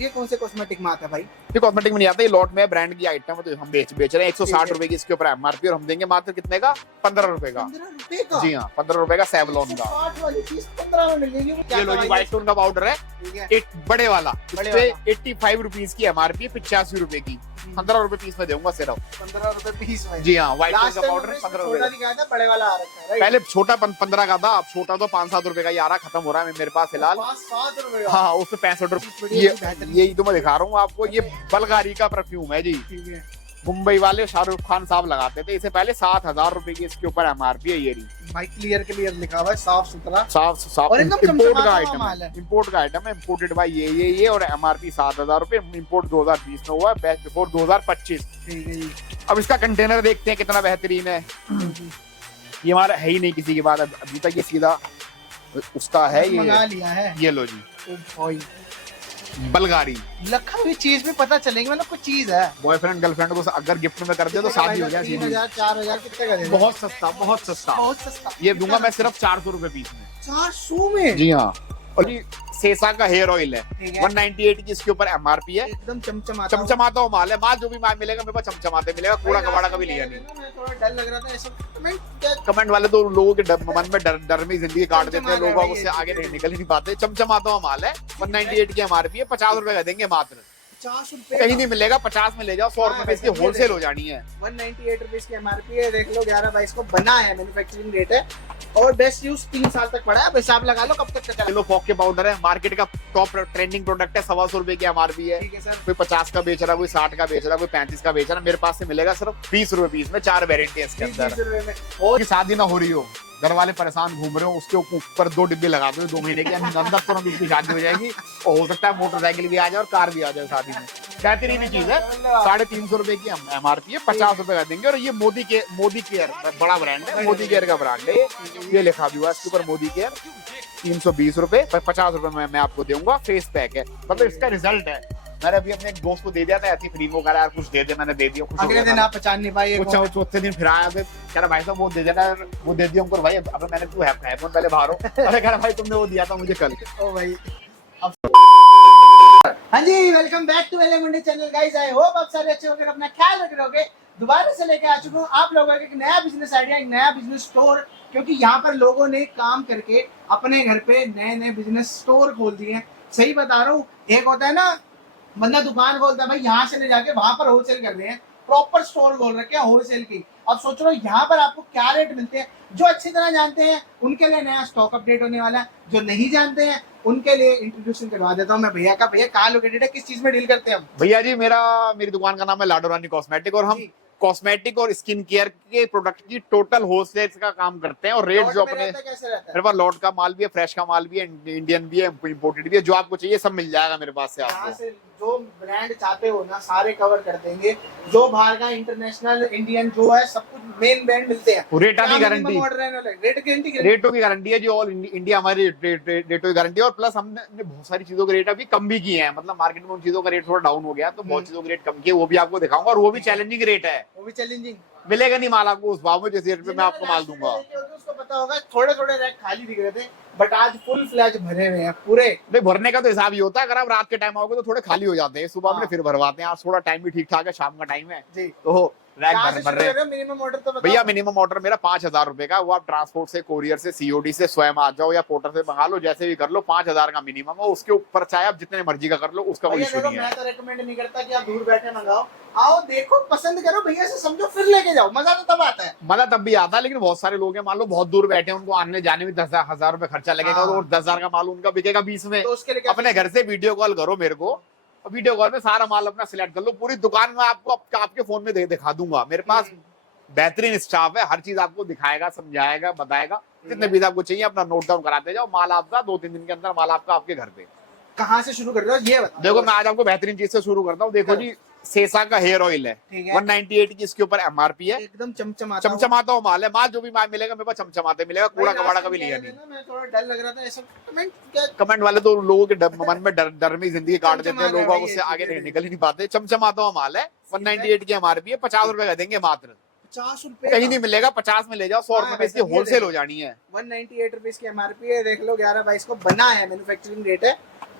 ये कौन से कॉस्मेटिक में आता है भाई? ये कॉस्मेटिक में नहीं आता, ये लॉट में ब्रांड की आइटम है, तो हम बेच रहे हैं 160 रुपए की इसके ऊपर एमआरपी, और हम देंगे मात्र कितने का? 15 रुपए का। 15 रुपए का? जी हाँ, 15 रुपए का सेवलॉन का। 160 वाली चीज 15 में मिलेगी। ये लो जी, व्हाइट टोन का पाउडर है, ठीक है। एक बड़े वाला, बड़े इसपे वाला। 85 रुपीज की एमआरपी है, 85 रुपए की, 15 रुपए पीस में दूंगा सिर्फ। 15 रुपए पीस में? जी हाँ, व्हाइट टोन लास्ट का टाइम पाउडर 15 रुपए छोटा का। दिखाया था, बड़े वाला आ रखा है, राइट? पहले छोटा 15 का था, अब छोटा तो 5-7 रुपए का ही आ रहा, खत्म हो रहा है मेरे पास फिलहाल। 5-7 रुपए का? हाँ, उसमें 65 रुपए। बढ़िया, ये बेहतरीन। यही तो मैं दिखा रहा हूँ आपको, ये बल्गारी का परफ्यूम है जी। ठीक है। मुंबई वाले शाहरुख खान साहब लगाते थे, इससे पहले 7000 रुपए की इसके ऊपर एमआरपी है। ये रही भाई क्लियर क्लियर लिखा हुआ है, साफ सुथरा साफ और एकदम इम्पोर्ट चमचमाता का हुआ आइटम माल है, है। इम्पोर्ट का आइटम है, इम्पोर्टेड बाय ये और एमआरपी 7000 रुपए, इम्पोर्ट 2020 में हुआ है, बेस्ट बिफोर 2025। ठीक है जी। अब इसका कंटेनर देखते हैं कितना बेहतरीन है। ये हमारा है ही नहीं किसी के बाद अभी तक, ये सीधा उसका है। मंगा ये लिया है। ये लो जी, ओ भाई, बल्गारी। लखा हुई चीज भी पता चलेगी, मतलब कुछ चीज है। बॉयफ्रेंड गर्लफ्रेंड को अगर गिफ्ट में कर दे तो शादी हो जाए सीधी। 3000 4000 कितने का दे रहे हो? बहुत सस्ता, बहुत सस्ता। बहुत सस्ता। ये दूंगा मैं सिर्फ 400 रुपए पीस में। 400 में? जी हाँ। और ये सेसा का हेयर ऑयल है, ठीक है। 198 की इसके ऊपर एमआरपी है। एकदम चमचमाता हुआ। चमचमाता हुआ माल है, माल जो भी माल मिलेगा मेरे पास चमचमाते मिलेगा, कूड़ा कबाड़ा कभी लिया नहीं। मैं थोड़ा डर लग रहा था ऐसा कमेंट। कमेंट वाले तो लोगों के मन में डर में जिंदगी काट देते हैं, चमचमा लोग रहा है उससे भाई, आगे नहीं निकल ही नहीं पाते। चमचमाता हुआ माल है, 198 की एमआरपी है, 50 रुपए का देंगे मात्र। 50 रुपए कहीं नहीं मिलेगा, 50 में ले जाओ, 100 रुपए इसकी होलसेल हो जानी है। 198 रुपीज की एमआरपी है, देख लो 11/22 को बना है, मैन्युफैक्चरिंग रेट है और बेस्ट यूज 3 साल तक पड़ा है। अब हिसाब लगा लो कब तक का चला। किलो फॉक के पाउडर है, मार्केट का टॉप ट्रेंडिंग प्रोडक्ट है, 125 रुपए की एमआरपी है। ठीक है सर। कोई 50 का बेच रहा, कोई 60 का बेच रहा, कोई 35 का बेच रहा, मेरे पास से मिलेगा सिर्फ 20 रुपए पीस में, 4 वेरिएंटी है इसके 20 अंदर। रुपए में। और की शादी ना हो रही हो, घर वाले परेशान घूम रहे हो, उसके ऊपर 2 डिब्बे लगा दो 2 महीने के अंदर तुरंत उसकी शादी हो जाएगी, और हो सकता है मोटरसाइकिल भी आ जाए और कार भी आ जाए शादी में। बेहतरीन चीज है, 350 रुपए की एमआरपी है, 50 रुपए का देंगे। और ये मोदी केयर बड़ा ब्रांड है, मोदी केयर का ब्रांड है, ये लिखा भी हुआ है इसके ऊपर मोदी केयर। 320 रुपए, 50 रुपए में मैं आपको दूंगा। फेस पैक है, मतलब इसका रिजल्ट है। मैंने अभी अपने एक दोस्त को दे दिया था ऐसी फ्री में, कह रहा यार कुछ दे दे, मैंने दे दिया। खुश हो अगले गया दिन था। आप पहचान नहीं पाए। कुछ चौथे दिन फिर आया, कह रहा भाई साहब वो दे देना, वो दे दिया उनको। भाई अब मैंने तू है पहले बाहर हो, अरे कह रहा भाई तुमने वो दिया था मुझे कल। ओ भाई। हाँ जी, वेलकम बैक टू वेले मंडी चैनल गाइस। आई होप आप सारे अच्छे होंगे, अपना ख्याल रख रहे होगे। दोबारा से लेके आ चुका हूँ आप लोगों के एक नया बिजनेस आइडिया, एक नया बिजनेस स्टोर, क्योंकि यहाँ पर लोगों ने काम करके अपने घर पे नए नए बिजनेस स्टोर खोल दिए हैं। सही बता रहा हूँ, एक होता है ना बंदा दुकान खोलता है, भाई यहाँ से ले जाके वहां पर होलसेल कर रहे हैं, प्रॉपर स्टोर खोल रखे हैं होलसेल की। अब सोच लो यहाँ पर आपको क्या रेट मिलते हैं। जो अच्छी तरह जानते हैं उनके लिए नया स्टॉक अपडेट होने वाला है, जो नहीं जानते हैं उनके लिए इंट्रोड्यूशन करवा देता हूँ मैं भैया का। भैया कहाँ लोकेटेड है, किस चीज में डील करते हैं हम? भैया जी मेरी दुकान का नाम है लाडो रानी कॉस्मेटिक, और हम जी। कॉस्मेटिक और स्किन केयर के प्रोडक्ट की टोटल होलसेल का काम करते हैं। और रेट जो लॉट में अपने रहता है, कैसे रहता है? मेरे पास लॉट का माल भी है, फ्रेश का माल भी है, इंडियन भी है, इम्पोर्टेड भी है, जो आपको चाहिए सब मिल जाएगा मेरे पास से यहाँ आपको। से जो ब्रांड चाहते हो ना सारे कवर कर देंगे, जो बाहर का इंटरनेशनल इंडियन जो है सब कुछ मेन ब्रांड मिलते हैं। रेटा की गारंटी, रेट गारंटी, रेटों की गारंटी है जो ऑल इंडिया हमारी रेटों की गारंटी है। और प्लस हमने बहुत सारी चीजों के रेट अभी कम भी किए हैं, मतलब मार्केट में उन चीजों का रेट थोड़ा डाउन हो गया, तो बहुत चीजों के रेट कम किए, वो भी आपको दिखाऊंगा। और वो भी चैलेंजिंग रेट है, वो भी चैलेंजिंग। मिलेगा नहीं माल आपको उस भाव में जिस रेट पे मैं आपको माल दूंगा। उसको पता होगा थोड़े थोड़े रैक खाली दिख रहे थे, बट आज फुल फ्लैश भरे हुए हैं पूरे। नहीं, भरने का तो हिसाब ही होता है, अगर आप रात के टाइम आओगे तो थोड़े खाली हो जाते हैं, सुबह में हाँ। फिर भरवाते हैं। आज थोड़ा टाइम भी ठीक ठाक है, शाम का टाइम है जी। तो रैक कहाँ से भर शुरू रहे कर रहे हो? मिनिमम ऑर्डर तो बताओ। भैया मिनिमम ऑर्डर मेरा 5000 रुपए का, वो आप ट्रांसपोर्ट से, कोरियर से, सीओडी से स्वयं आ जाओ या पोर्टर से मंगा लो, जैसे भी कर लो, 5000 का मिनिमम है। उसके ऊपर चाहे आप जितने मर्जी का कर लो, उसका कोई भैया इशू देखो, नहीं है। मैं तो रेकमेंड नहीं करता कि आप दूर बैठे मंगाओ, आओ देखो पसंद करो, भैया से समझो फिर लेके जाओ, मजा तो तब आता है। मजा तब भी आता है, लेकिन बहुत सारे लोग हैं मान लो बहुत दूर बैठे हैं, उनको आने जाने में 10,000 रुपए खर्चा लगेगा, हाँ। और 10,000 का माल उनका बिकेगा 20 में। तो उसके लिए क्या अपने घर से वीडियो कॉल करो मेरे को, और वीडियो कॉल में सारा माल अपना सिलेक्ट कर लो, पूरी दुकान में आपको आपके फोन में दिखा दूंगा। मेरे पास बेहतरीन स्टाफ है, हर चीज आपको दिखाएगा, समझाएगा, बताएगा। जितने भी आपको चाहिए अपना नोट डाउन कराते जाओ, माल आपका 2-3 दिन के अंदर माल आपका आपके घर पे। कहाँ से शुरू कर रहे हो ये बताओ। देखो मैं आज आपको बेहतरीन चीज से शुरू करता हूँ। देखो जी, सेसा का हेयर ऑयल है, ठीक है। 198 की इसके ऊपर एमआरपी है, एकदम चमचमाता हुआ। चमचमाता हुआ माल है, माल जो भी माल मिलेगा मेरे पास चमचमाते मिलेगा, कूड़ा कबाड़ा कभी लिया नहीं। मैं थोड़ा डर लग रहा था ऐसा कमेंट क्या। कमेंट वाले तो लोगों के मन में डर में जिंदगी काट देते हैं, चमचमा रहा लोग है उससे ये आगे चीजें। निकल ही नहीं पाते। चमचमाता हुआ माल है, 198 की एमआरपी है, 50 रुपए का देंगे मात्र। 50 रुपए कहीं नहीं मिलेगा, 50 में ले जाओ, 100 रुपए इसकी होलसेल हो जानी है। 198 रुपीज की एमआरपी है, देख लो 11/22 को बना है, मैन्युफैक्चरिंग रेट है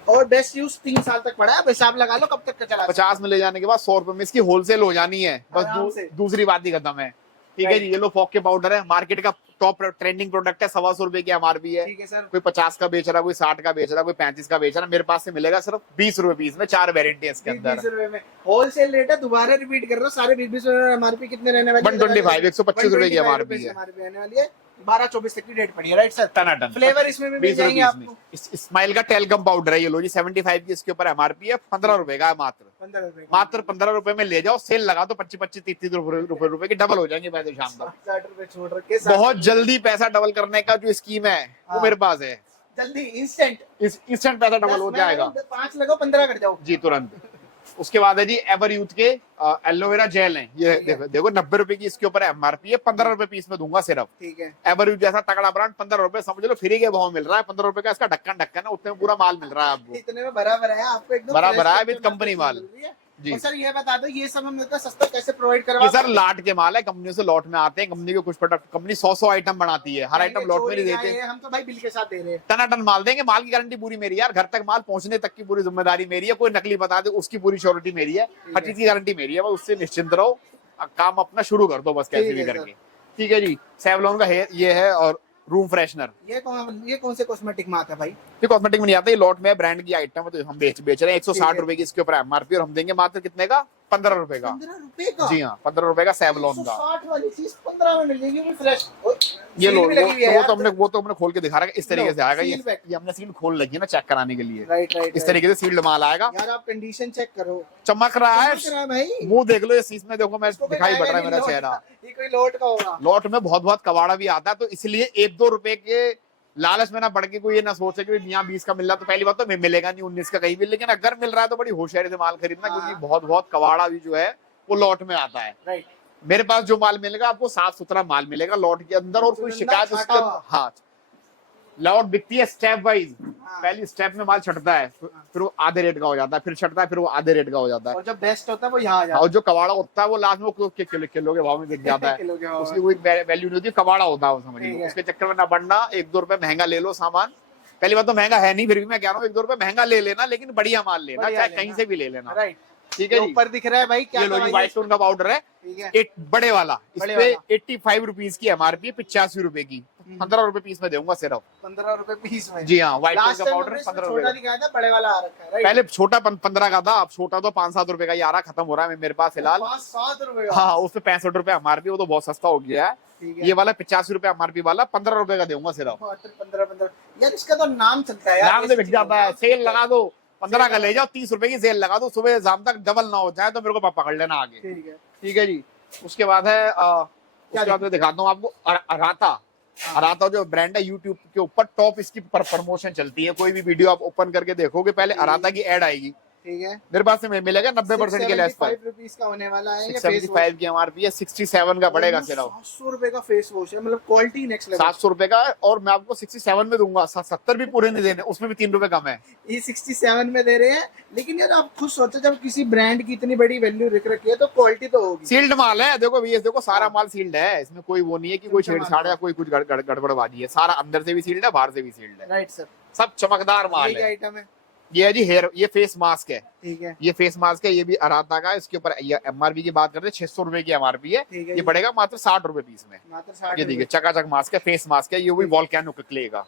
और बेस्ट यूज 3 साल तक पड़ा है, अब हिसाब लगा लो कब तक का चला। 50 में ले जाने के बाद 100 रुपए में इसकी होलसेल हो जानी है बस। आराम से। दूसरी बात ही खत्म है। ठीक है जी, ये लो फॉग के पाउडर है, मार्केट का टॉप ट्रेंडिंग प्रोडक्ट है, 125 रुपए की एमआरपी है। ठीक है सर। कोई 50 का बेच रहा, कोई 60 का बेच रहा, कोई 35 का बेच रहा, मेरे पास से मिलेगा सिर्फ 20 रुपए पीस में। 4 वेरिएंटी है इसके अंदर। 20 रुपए में होलसेल रेट है, दोबारा रिपीट कर रहा हूँ, सारे 20 एमआरपी कितने रहने वाली है? 125 125 रुपए की एमआरपी है। एमआरपी रहने वाली है, 12-24 तक की डेट पड़ी है, राइट सर? टनाटन। फ्लेवर इसमें भी मिल 20 जाएंगे रुपीस में। आपको। स्माइल का टेलगम पाउडर है ये लो जी, 75 की इसके ऊपर एमआरपी है, 15 रुपए का है मात्र। 15 रुपए मात्र 15 रुपए में ले जाओ, सेल लगा दो 25-25 30 रुपए की, डबल हो जाएंगे पैसे शाम तक। 60 रुपए छोड़ रखे। बहुत जल्दी पैसा डबल करने का जो स्कीम है वो हाँ। मेरे पास है। जल्दी इंस्टेंट इंस्टेंट पैसा डबल हो जाएगा 5 लगाओ 15 कर जाओ जी, तुरंत। उसके बाद है जी एवर यूथ के एलोवेरा जेल है ये। देखो 90 रुपए की इसके ऊपर एमआरपी है, 15 रुपए पीस में दूंगा सिर्फ। ठीक है। एवर यूथ जैसा तगड़ा ब्रांड 15 रुपए समझ लो, फ्री के भाव मिल रहा है। 15 रुपए का इसका ढक्कन है, उतने में पूरा माल मिल रहा है आपको। इतने में बराबर है आपको, एकदम बराबर है, fresh विद कंपनी माल मिल रही है। जी। और सर ये बता दो, ये सब हम लोग सस्ता कैसे प्रोवाइड करवा? ये सर लाट के माल है, कंपनियों से लॉट में आते हैं। कंपनी के कुछ प्रोडक्ट कंपनी 100 आइटम बनाती है, हर आइटम लॉट में नहीं देते। हम तो भाई बिल के साथ दे रहे हैं। टनाटन माल देंगे, माल की गारंटी पूरी मेरी यार, घर तक माल पहुंचने तक की पूरी जिम्मेदारी मेरी है। कोई नकली बता दे उसकी पूरी श्योरिटी मेरी है, हर चीज की गारंटी मेरी है, बस उससे निश्चिंत रहो, काम अपना शुरू कर दो बस कैसे भी करके। ठीक है जी। सेवलॉन का हेयर ये है, और रूम फ्रेशनर। ये कौन से कॉस्मेटिक में आता है भाई? ये कॉस्मेटिक में नहीं आता, ये लॉट में ब्रांड की आइटम है, तो हम बेच रहे हैं 160 रुपए की इसके ऊपर एमआरपी, और हम देंगे मात्र कितने का? 15 रुपए का। 15 रुपए का? जी हाँ, 15 रुपए का सेवलॉन का। 160 वाली चीज 15 में मिल जाएगी, वो फ्रेश। ये लो, वो तो हमने खोल के दिखा रहा है, इस तरीके से आएगा ये हमने सील खोल लगी है ना चेक कराने के लिए। राइट। इस तरीके से सील्ड माल आएगा। यार आप कंडीशन चेक करो, चमक रहा है भाई। मुंह देख लो, इस में देखो, मैं दिखाई पड़ रहा है मेरा चेहरा। ये कोई लोट का होगा। लॉट में बहुत कबाड़ा भी आता है, तो इसलिए 1-2 रुपए के लालच में ना पड़ के कोई ये ना सोचे कि यहाँ 20 का मिल रहा तो पहली बात तो मिलेगा नहीं 19 का कहीं भी, लेकिन अगर मिल रहा है तो बड़ी होशियारी से माल खरीदना, क्योंकि बहुत कबाड़ा भी जो है वो लॉट में आता है। राइट। मेरे पास जो माल मिलेगा आपको साफ सुथरा माल मिलेगा लॉट के अंदर, और कोई शिकायत उसके हाँ। लॉट बिकती है स्टेप वाइज, पहली स्टेप में माल छटता है, फिर वो आधे रेट का हो जाता है, फिर छटता है, फिर वो आधे रेट का हो जाता है, और जब बेस्ट होता है वो यहाँ आ जाता है। और जो कबाड़ा होता है वो लास्ट में वो किलो के भाव में बिक जाता है, उसकी कोई वैल्यू नहीं होती, कबाड़ा होता है वो, समझिए। उसके चक्कर में ना पड़ना, 1-2 रुपए महंगा ले लो सामान। पहली बात तो महंगा है नहीं, फिर भी मैं कह रहा हूँ 1-2 रुपए महंगा ले लेना, लेकिन बढ़िया माल लेना, चाहे कहीं से भी ले लेना। राइट। ठीक है जी। ऊपर दिख रहा है भाई क्या? ये लो जी, व्हाइट टोन का पाउडर है, ठीक है। एक बड़े वाला, इस पे 85 रुपीज की एमआरपी है, 85 रुपए की, 15 रुपए पीस में दूंगा सिर्फ। 15 रुपए पीस में? जी हाँ, व्हाइट टोन का पाउडर 15 रुपए। दिखाया था, बड़े वाला आ रखा है, राइट? पहले छोटा 15 का था, अब छोटा तो 5-7 रुपए का ही आ रहा, खत्म हो रहा है मेरे पास फिलहाल। 5-7 रुपए? हाँ, उस पे 65 रुपए एमआरपी, वो तो बहुत सस्ता हो गया है। ये वाला 85 रुपए एमआरपी वाला 15 रुपए का दूंगा सिर्फ। 15 यार, इसका तो नाम चलता है यार, नाम से बिक जाता है। सेल लगा दो, 15 का ले जाओ, 30 रुपए की सेल लगा दो, सुबह शाम तक डबल ना हो जाए तो मेरे को पकड़ लेना आगे। ठीक है जी। उसके बाद है उसके बाद मैं दिखाता हूँ आपको अराता जो ब्रांड है, यूट्यूब के ऊपर टॉप इसकी प्रमोशन चलती है। कोई भी वीडियो आप ओपन करके देखोगे, पहले अराता की एड आएगी। ठीक है। मेरे पास से मिलेगा 90% के लेस पर। 675 का होने वाला है। 675 की एमआरपी है, 67 का पड़ेगा सिर्फ। 700 रुपए का फेस वॉश है, मतलब क्वालिटी नेक्स्ट लेवल। 700 रुपए का, और मैं आपको 67 में दूंगा, 70 भी पूरे नहीं देने, उसमें भी 3 रुपए कम है। ये 67 में दे रहे हैं, लेकिन यार आप खुद सोचो, जब किसी ब्रांड की इतनी बड़ी वैल्यू लिख रखी है तो क्वालिटी तो होगी। सील्ड माल है, देखो भैया, देखो सारा माल सील्ड है, इसमें कोई वो नहीं है कि कोई छेड़छाड़ या कोई कुछ गड़बड़बाजी है। सारा अंदर से भी सील्ड है, बाहर से भी सील्ड है। Right sir. सब चमकदार माल है। आइटम है ये है जी हेयर, ये फेस मास्क है। ठीक है। ये फेस मास्क है, ये भी अराता का है। इसके ऊपर एमआरपी की बात करते हैं, 600 रुपए की एमआरपी है। ये पड़ेगा मात्र 60 रुपए पीस में। मात्र 60। ये देखिए चकाचक मास्क है, फेस मास्क है, ये भी वोल्केनो क्ले का।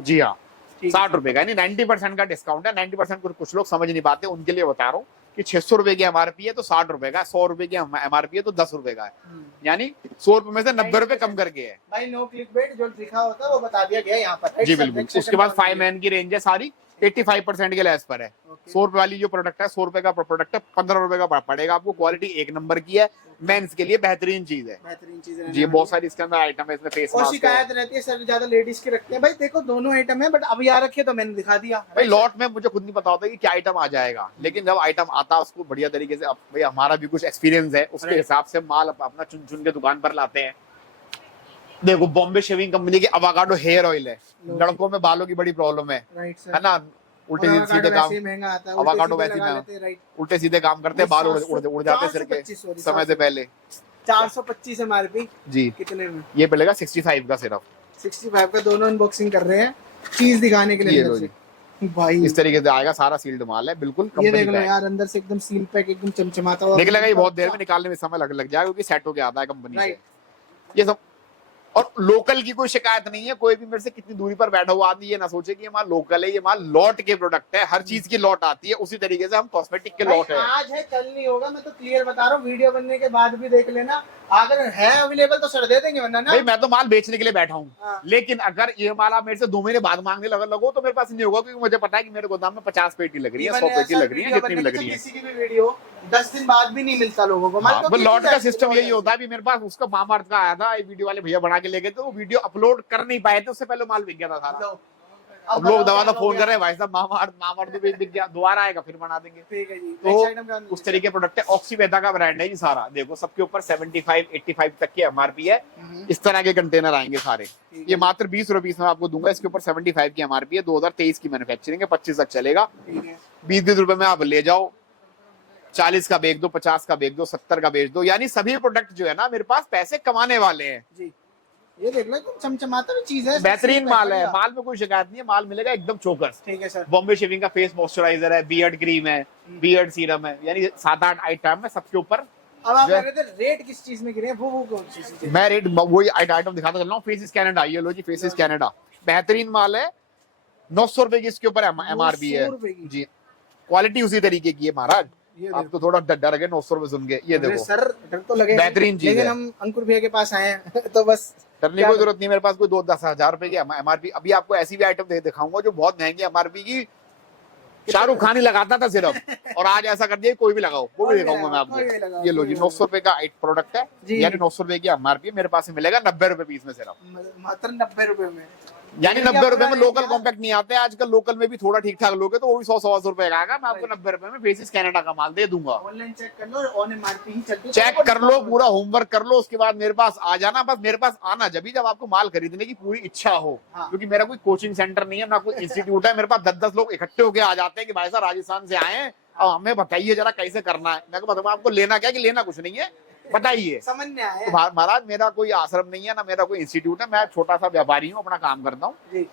जी हाँ, 60 रुपए का, यानी 90% का डिस्काउंट है। 90% कुछ लोग समझ नहीं पाते, उनके लिए बता रहा हूँ कि 600 रुपए की एमआरपी है तो 60 रुपए का, 100 रुपए की एमआरपी है तो 10 रुपए का है, यानी 100 रुपए में से 90 रुपए कम करके है भाई। नो क्लिकबेट जो लिखा होता है वो बता दिया गया यहाँ पर। जी बिल्कुल। उसके बाद 5 मैन की रेंज है, सारी 85% के लेस पर है। 100 रुपए वाली जो प्रोडक्ट है, 100 रुपए का प्रोडक्ट है, 15 रुपए का पड़ेगा आपको। क्वालिटी 1 नंबर की है, मेंस के लिए बेहतरीन चीज है। बेहतरीन चीज जी, बहुत सारी इसके अंदर आइटम है, इसमें फेस और मास्क शिकायत रहती है सर ज्यादा लेडीज के रखते हैं। भाई देखो दोनों आइटम है, बट अभी आ रखे तो मैंने दिखा दिया। भाई लॉट में मुझे खुद नहीं पता होता कि क्या आइटम आ जाएगा, लेकिन जब आइटम आता है उसको बढ़िया तरीके से, भाई हमारा भी कुछ एक्सपीरियंस है, उसके हिसाब से माल अपना चुन चुन के दुकान पर लाते हैं। देखो, बॉम्बे शेविंग कंपनी की अवाकाडो हेयर ऑयल है, लड़कों में बालों की बड़ी प्रॉब्लम है ना, उल्टे सीधे काम, अवाकाडो वैसे ही उल्टे सीधे काम करते हैं, बाल उड़ जाते हैं सिर के समय से पहले। 425 एमआरपी जी। कितने में? ये मिलेगा 65 का सिर्फ। 65 का। दोनों अनबॉक्सिंग कर रहे हैं, चीज दिखाने के लिए। भाई इस तरीके से आएगा, सारा सील्ड माल है बिल्कुल। ये कंपनी देख लो का है। यार, अंदर से एकदम सील पैक, एकदम चमचमाता हुआ निकलेगा ये बहुत देर में, निकालने में समय लग जाएगा क्योंकि सेट होके आता है कंपनी से राइट। ये सब। और लोकल की कोई शिकायत नहीं है, कोई भी मेरे से कितनी दूरी पर बैठा हुआ आदमी ये ना सोचे कि ये माल लोकल है, ये माल लॉट के प्रोडक्ट है, हर चीज की लॉट आती है, उसी तरीके से हम कॉस्मेटिक के लॉट है। आज है कल नहीं होगा, मैं तो क्लियर बता रहा हूँ, वीडियो बनने के बाद भी देख लेना, अगर है अवेलेबल तो सर दे देंगे, वरना ना। भाई मैं तो माल बेचने के लिए बैठा हूँ, हाँ। लेकिन अगर ये माल आप मेरे से 2 महीने बाद मांगने लगो तो मेरे पास नहीं होगा, क्योंकि मुझे पता है कि मेरे गोदाम में 50 पेटी लग रही है, 100 पेटी लग रही है, जितनी भी लग रही है। किसी की भी वीडियो 10 दिन बाद भी नहीं मिलता लोगों को। हाँ, वो लॉट का सिस्टम यही होता है। अभी मेरे पास उसका मामाअर्थ का आया था, वीडियो वाले भैया बना के ले गए थे, वो वीडियो अपलोड कर नहीं पाए थे, उससे पहले माल बिक गया था सारा। अब लोग दवा फोन कर रहे हैं, भाई साहब मामाअर्थ भी बिक गया, दोबारा आएगा फिर बना देंगे। ठीक है जी। तो उस तरीके प्रोडक्ट है, ऑक्सीवेदा का ब्रांड है जी सारा। देखो सबके ऊपर 75-85 तक की एमआरपी है। इस तरह के कंटेनर आएंगे सारे, ये मात्र 20 रुपीज में आपको दूंगा। इसके ऊपर 75 की एमआरपी है, 2023 की मैन्युफैक्चरिंग है, 25 तक चलेगा। 20 रुपए में आप ले जाओ, 40 का बेच दो, 50 का बेच दो, 70 का बेच दो, यानी सभी प्रोडक्ट जो है ना मेरे पास पैसे कमाने वाले हैं जी। ये देख लो चमचमाता हुआ चीज है, बेहतरीन माल है, माल में कोई शिकायत नहीं है, माल मिलेगा एकदम चोकस। ठीक है सर। बॉम्बे शेविंग का फेस मॉइस्चराइजर है, बियर्ड क्रीम है, बियर्ड सीरम है, यानी 7-8 आइटम है सबके ऊपर। अब आप कह रहे थे रेट किस चीज में गिरे हैं, वो कौन सी चीज है? मैं रेट वही आइटम दिखाता चल रहा हूँ। फेसिस कनाडा, ये लो जी फेसिस कनाडा, बेहतरीन माल है, 900 रुपए की इसके ऊपर एमआरपी है जी। क्वालिटी उसी तरीके की है महाराज, आप तो थोड़ा डर गए 900 रुपए सुन के। ये देखो सर, डर तो लगे, बेहतरीन चीज है, लेकिन हम अंकुर भैया के पास आए हैं तो बस डरने की कोई जरूरत नहीं। मेरे पास कोई 2-10 हजार रुपए की एमआरपी। अभी आपको ऐसी भी आइटम दिखाऊंगा जो बहुत महंगी एमआरपी की, शाहरुख खान ही लगाता था सिर्फ, और आज ऐसा कर दिया कोई भी लगाओ, वो भी दिखाऊंगा मैं आपको। ये लो जी 900 रुपए का प्रोडक्ट है, यानी 900 रुपए की एमआरपी मेरे पास मिलेगा 90 रुपए पीस में सिर्फ, मात्र 90 रुपए में, यानी 90 रुपए में लोकल कॉम्पैक्ट नहीं आते आजकल। लोकल में भी थोड़ा ठीक ठाक लोगे तो वो भी 100-125 रुपए का आएगा, मैं आपको 90 रुपए में फेसिस कनाडा का माल दे दूंगा। ऑनलाइन चेक कर लो, ऑन एमआरपी ही चलती है, चेक कर लो, पूरा होमवर्क कर लो, उसके बाद मेरे पास आ जाना। बस मेरे पास आना जब आपको माल खरीदने की पूरी इच्छा हो, क्योंकि मेरा कोई कोचिंग सेंटर नहीं है, ना कोई इंस्टीट्यूट है। मेरे पास 10-10 लोग इकट्ठे होके आ जाते हैं कि भाई साहब राजस्थान से आए हैं, अब हमें बताइए जरा कैसे करना है। मैं बताऊँ आपको लेना क्या, कि लेना कुछ नहीं है, बताइए समझ में आया। तो महाराज मेरा कोई आश्रम नहीं है, ना मेरा कोई इंस्टीट्यूट है, मैं छोटा सा व्यापारी हूँ, अपना काम करता हूँ।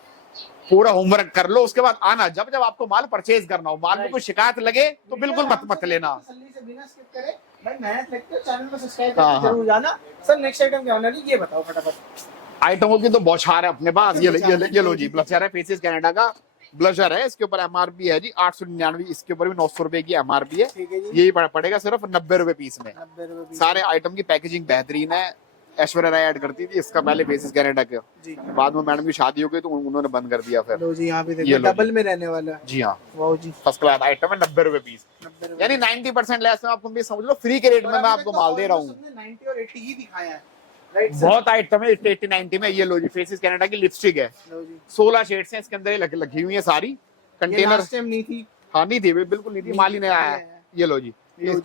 पूरा होमवर्क कर लो, उसके बाद आना जब आपको माल परचेज करना हो। माल में कोई शिकायत लगे तो बिल्कुल मत लेना। भाई मेहनत लगती है, चैनल को सब्सक्राइब करके जरूर जाना। सर नेक्स्ट आइटम क्या होना है, ये बताओ फटाफट। आइटमों की तो बौछार है अपने पास। ये लो जी ब्लशर है, फेसिस कनाडा का ब्लशर है, इसके ऊपर एमआरपी है जी 899, इसके ऊपर भी 900 रुपए की एमआरपी है। यही पड़ेगा सिर्फ 90 रुपए पीस में। सारे आइटम की पैकेजिंग बेहतरीन है, ऐश्वर्या राय ऐड करती थी इसका पहले फेसिस कनाडा के, बाद में मैडम की शादी हो गई तो उन्होंने बंद कर दिया। फिर लो जी, यहाँ पे देखो डबल में रहने वाला है जी। हाँ वाओ जी, फर्स्ट क्लास आइटम है, 90 रुपए पीस, यानी 90% लेस में आपको भी समझ लो, फ्री के रेट में मैं आपको माल दे रहा हूँ। 90 और 80 ही दिखाया है, राइट? बहुत आइटम है 80-90 में। ये लो जी फेसिस कनाडा की लिपस्टिक है, 16 शेड्स हैं इसके अंदर, लगी हुई है सारी। कंटेनर नहीं थी, हाँ नहीं थी, बिल्कुल नहीं थी, माल ही नहीं आया। ये लो जी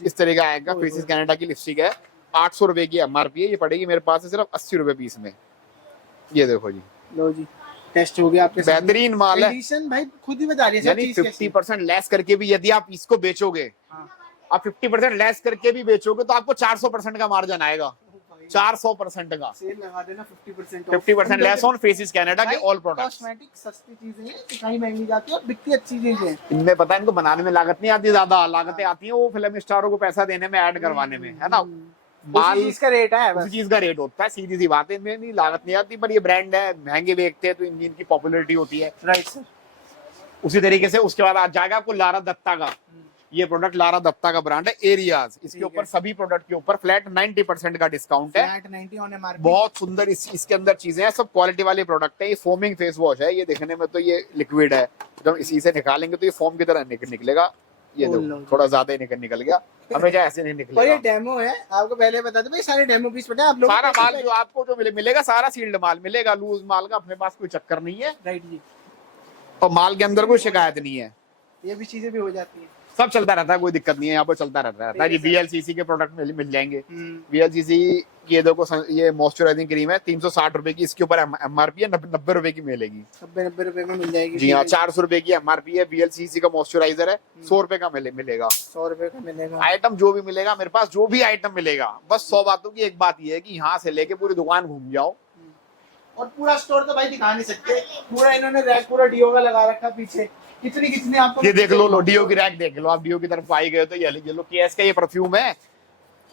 इस तरह का आएगा, फेसिस कनाडा की लिपस्टिक है, 800 रुपए की एमआरपी है, ये पड़ेगी मेरे पास सिर्फ 80 रुपए पीस में। ये देखो जी, लो जी टेस्ट हो गया आपके, बेहतरीन माल है। एडिशन भाई खुद ही बता रही है, यानी 50% लेस करके भी यदि आप इसको बेचोगे, आप 50% लेस करके भी बेचोगे तो आपको 400% का मार्जिन आएगा, 400% का। सेल लगा देना 50%, 50% लेस ऑन फेसिस कनाडा के ऑल प्रोडक्ट्स। कॉस्मेटिक सस्ती चीजें हैं, दिखाई महंगी जाती है और बिकती अच्छी चीजें हैं। इनमें पता है इनको बनाने में लागत नहीं आती, ज्यादा लागतें आती हैं वो फिल्म स्टारों को पैसा देने में, ऐड करवाने में, है ना। माल चीज का रेट है, उसी चीज का रेट होता है, सीधी सी बात है, इनमें नहीं लागत नहीं आती, पर ये ब्रांड है, महंगे बेचते हैं तो इनकी पॉपुलैरिटी होती है, राइट सर। उसी तरीके से उसके बाद आ जाएगा आपको लारा दत्ता का। ये प्रोडक्ट लारा दत्ता का ब्रांड है, एरियाज। इसके ऊपर सभी प्रोडक्ट के ऊपर फ्लैट 90% का डिस्काउंट है, फ्लैट 90 ऑन एमआरपी। बहुत सुंदर इसके अंदर चीजें हैं, सब क्वालिटी वाले प्रोडक्ट है। ये फोमिंग फेस वॉश है, ये देखने में तो ये लिक्विड है, जब इसी से निकालेंगे तो ये फोम की तरह निकलेगा। ये देखो थोड़ा ज्यादा ही निकल गया, हमेशा ऐसे नहीं निकलेगा। और ये डेमो है, आपको पहले बता दो भाई, सारे डेमो पीस बेटा आप लोग सारा माल जो आपको जो मिलेगा सारा सील्ड माल मिलेगा, लूज माल का अपने पास कोई चक्कर नहीं है, राइट जी। और माल के अंदर कोई शिकायत नहीं है, ये भी चीजें भी हो जाती है, सब चलता रहता है, कोई दिक्कत नहीं है, यहाँ पर चलता रहता है जी। VLCC के प्रोडक्ट मिल जाएंगे। VLCC की ये देखो, ये मॉइस्चराइजिंग क्रीम है 360 रुपए की, इसके ऊपर एमआरपी है 90 रुपए की मिलेगी, 90 रुपए में मिल जाएगी जी हाँ। 400 रुपए की एमआरपी है। VLCC का मॉइस्चराइजर है, 100 रुपए का मिलेगा, 100 रुपए का मिलेगा। आइटम जो भी मिलेगा मेरे पास, जो भी आइटम मिलेगा, बस 100 बातों की एक बात ये है कि यहाँ से लेके पूरी दुकान घूम जाओ, और पूरा स्टोर तो भाई दिखा नहीं सकते, पूरा इन्होंने रैक पूरा डीओ का लगा रखा पीछे, कितनी कितनी आपको? ये देख लो डीओ की रैक देख लो आप, डीओ की तरफ आई गए तो ये लो केएस का ये परफ्यूम है,